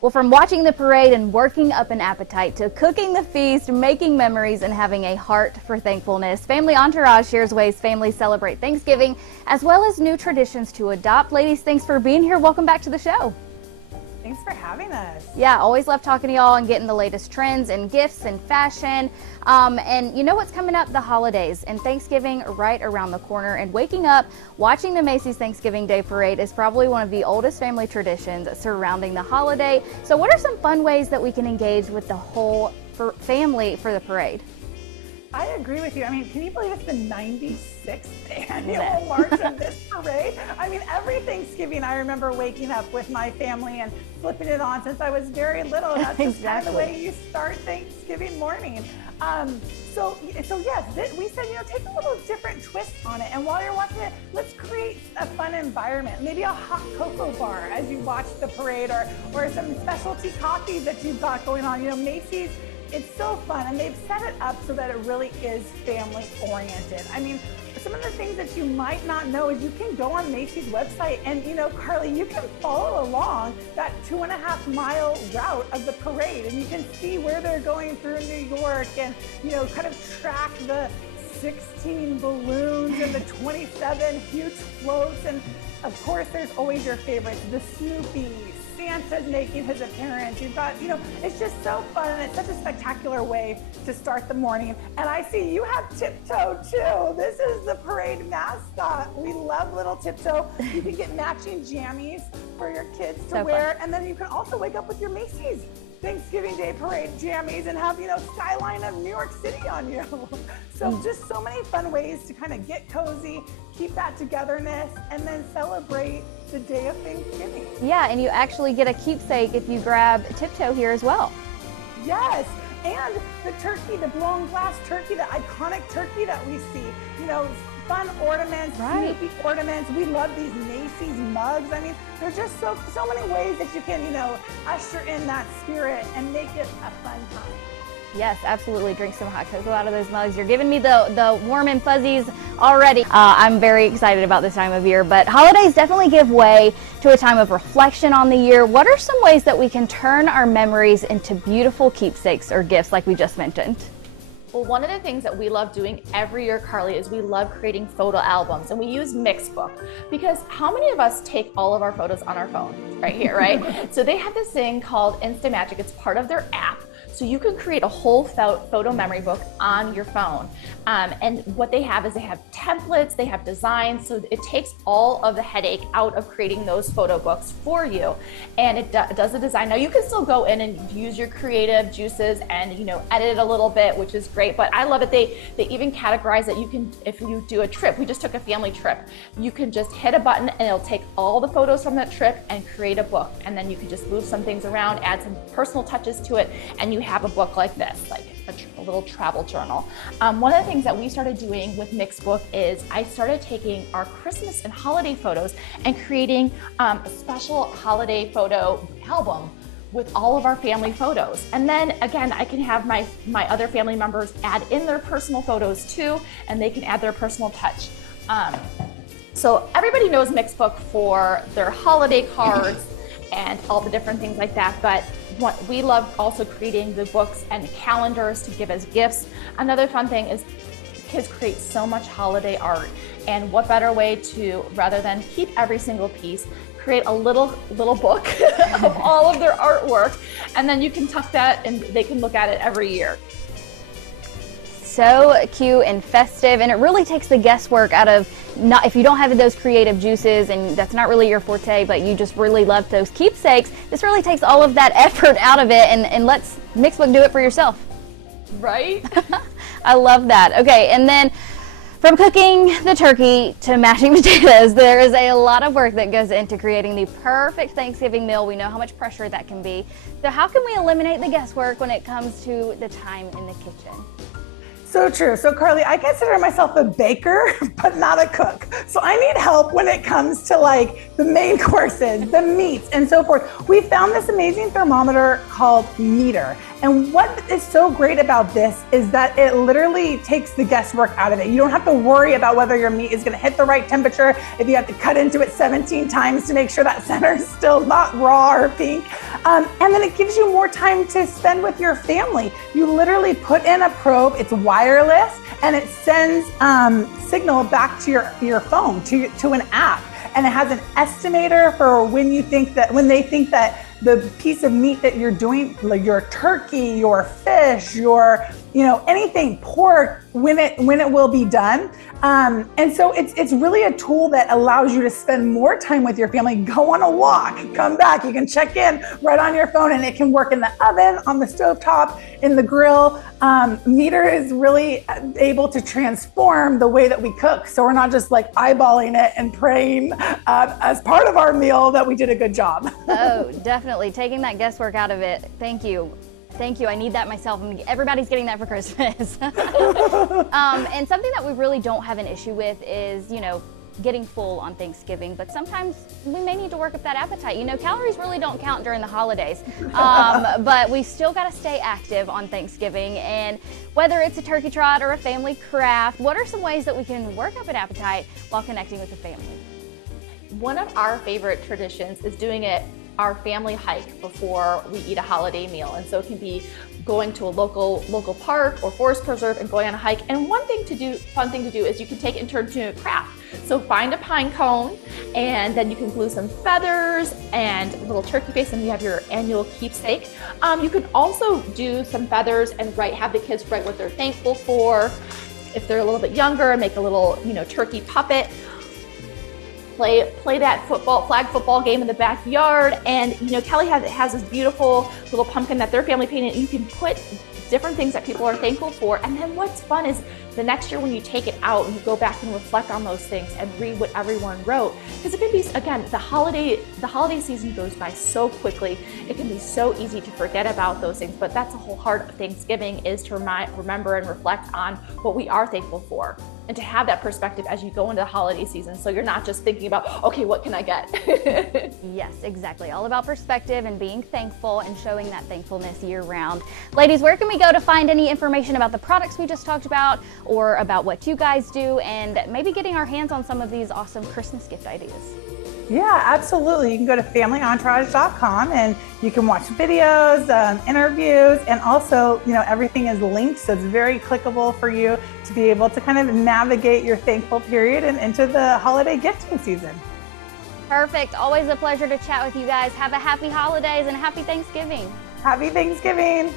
Well, from watching the parade and working up an appetite to cooking the feast, making memories, and having a heart for thankfulness, Family Entourage shares ways families celebrate Thanksgiving, as well as new traditions to adopt. Ladies, thanks for being here. Welcome back to the show. Thanks for having us. Yeah, always love talking to y'all and getting the latest trends and gifts and fashion. And you know what's coming up? The holidays and Thanksgiving right around the corner. And waking up, watching the Macy's Thanksgiving Day Parade is probably one of the oldest family traditions surrounding the holiday. So what are some fun ways that we can engage with the whole family for the parade? I agree with you. I mean, can you believe it's the 96th annual march of this parade? I mean, every Thanksgiving I remember waking up with my family and flipping it on since I was very little. That's just kind of the way you start Thanksgiving morning. So yes, we said, take a little different twist on it. And while you're watching it, let's create a fun environment. Maybe a hot cocoa bar as you watch the parade, or some specialty coffee that you've got going on. Macy's, it's so fun, and they've set it up so that it really is family oriented. I mean, some of the things that you might not know is you can go on Macy's website and, Carly, you can follow along that 2.5-mile route of the parade, and you can see where they're going through New York and, kind of track the 16 balloons and the 27 huge floats. And of course, there's always your favorites, the Snoopy, Santa's making his appearance. You've got, it's just so fun, and it's such a spectacular way to start the morning. And I see you have Tiptoe too. This is the parade mascot. We love little Tiptoe. You can get matching jammies for your kids to wear. Fun. And then you can also wake up with your Macy's Thanksgiving Day Parade jammies and have, skyline of New York City on you. So just so many fun ways to kind of get cozy, keep that togetherness, and then celebrate the day of Thanksgiving. Yeah, and you actually get a keepsake if you grab Tiptoe here as well. Yes, and the turkey, the blown glass turkey, the iconic turkey that we see, fun ornaments, Snoopy ornaments. We love these Macy's mugs. I mean, there's just so many ways that you can, usher in that spirit and make it a fun time. Yes, absolutely. Drink some hot cocoa out of those mugs. You're giving me the warm and fuzzies already. I'm very excited about this time of year, but holidays definitely give way to a time of reflection on the year. What are some ways that we can turn our memories into beautiful keepsakes or gifts like we just mentioned? Well, one of the things that we love doing every year, Carly, is we love creating photo albums, and we use Mixbook because how many of us take all of our photos on our phone right here, right? So they have this thing called Instamagic. It's part of their app. So you can create a whole photo memory book on your phone. And what they have is they have templates, they have designs, so it takes all of the headache out of creating those photo books for you. And it does the design. Now you can still go in and use your creative juices and edit it a little bit, which is great, but I love it. They even categorize that you can, if you do a trip, we just took a family trip, you can just hit a button and it'll take all the photos from that trip and create a book. And then you can just move some things around, add some personal touches to it, and you have a book like this, like a little travel journal. One of the things that we started doing with Mixbook is I started taking our Christmas and holiday photos and creating a special holiday photo album with all of our family photos. And then again, I can have my other family members add in their personal photos too, and they can add their personal touch. So everybody knows Mixbook for their holiday cards and all the different things like that, but we love also creating the books and calendars to give as gifts. Another fun thing is kids create so much holiday art, and what better way to, rather than keep every single piece, create a little book of all of their artwork, and then you can tuck that and they can look at it every year. So cute and festive, and it really takes the guesswork out of, if you don't have those creative juices and that's not really your forte, but you just really love those keepsakes, this really takes all of that effort out of it and lets Mixbook do it for yourself. Right? I love that. Okay, and then from cooking the turkey to mashing potatoes, there is a lot of work that goes into creating the perfect Thanksgiving meal. We know how much pressure that can be. So how can we eliminate the guesswork when it comes to the time in the kitchen? So true. So Carly, I consider myself a baker, but not a cook. So I need help when it comes to like the main courses, the meats and so forth. We found this amazing thermometer called Meter. And what is so great about this is that it literally takes the guesswork out of it. You don't have to worry about whether your meat is gonna hit the right temperature, if you have to cut into it 17 times to make sure that center is still not raw or pink. And then it gives you more time to spend with your family. You literally put in a probe, it's wireless, and it sends signal back to your phone, to an app. And it has an estimator for when they think that the piece of meat that you're doing, like your turkey, your fish, your, anything, pork, when it will be done. And so it's really a tool that allows you to spend more time with your family, go on a walk, come back, you can check in right on your phone, and it can work in the oven, on the stovetop, in the grill. Meter is really able to transform the way that we cook. So we're not just like eyeballing it and praying as part of our meal that we did a good job. Oh, definitely. Taking that guesswork out of it. Thank you. Thank you. I need that myself. Everybody's getting that for Christmas. And something that we really don't have an issue with is, getting full on Thanksgiving, but sometimes we may need to work up that appetite. Calories really don't count during the holidays, but we still got to stay active on Thanksgiving. And whether it's a turkey trot or a family craft, what are some ways that we can work up an appetite while connecting with the family? One of our favorite traditions is doing our family hike before we eat a holiday meal. And so it can be going to a local park or forest preserve and going on a hike. And fun thing to do is you can take it and turn it into a craft. So find a pine cone, and then you can glue some feathers and a little turkey face, and you have your annual keepsake. You can also do some feathers and have the kids write what they're thankful for. If they're a little bit younger, make a little turkey puppet. Play that flag football game in the backyard. And Kelly has this beautiful little pumpkin that their family painted. You can put different things that people are thankful for. And then what's fun is the next year when you take it out and you go back and reflect on those things and read what everyone wrote. Because it can be, again, the holiday season goes by so quickly. It can be so easy to forget about those things. But that's the whole heart of Thanksgiving, is to remember and reflect on what we are thankful for, and to have that perspective as you go into the holiday season, so you're not just thinking about, okay, what can I get? Yes, exactly. All about perspective and being thankful and showing that thankfulness year round. Ladies, where can we go to find any information about the products we just talked about, or about what you guys do, and maybe getting our hands on some of these awesome Christmas gift ideas? Yeah, absolutely. You can go to familyentourage.com and you can watch videos, interviews, and also, everything is linked. So it's very clickable for you to be able to kind of navigate your thankful period and into the holiday gifting season. Perfect. Always a pleasure to chat with you guys. Have a happy holidays and a happy Thanksgiving. Happy Thanksgiving.